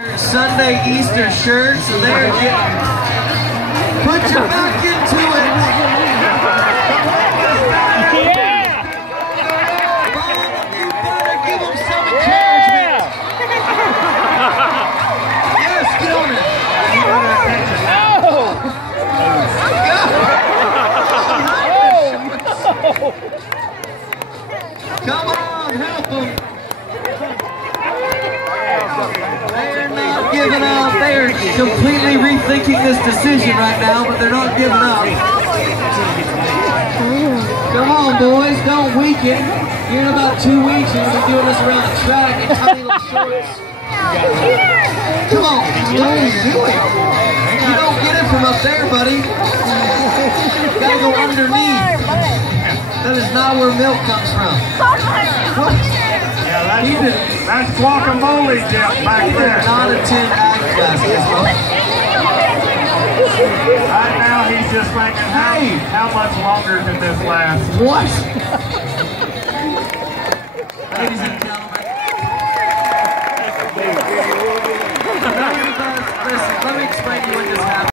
Sunday Easter shirts, so they're getting. Put your back into it. Yeah! Mom, you better give them some encouragement. Yes, get on it. Come on, help them. They're not giving up. They're completely rethinking this decision right now, but they're not giving up. Come on, boys, don't weaken. Here in about 2 weeks, you're going to be doing this around the track in tiny little shorts. Come on, what are you doing? You don't get it from up there, buddy. You gotta go underneath. That is not where milk comes from. What? Yeah, that's guacamole dip back He there. did not attend ag classes. Right now he's just thinking, hey, how much longer can this last? What? Ladies and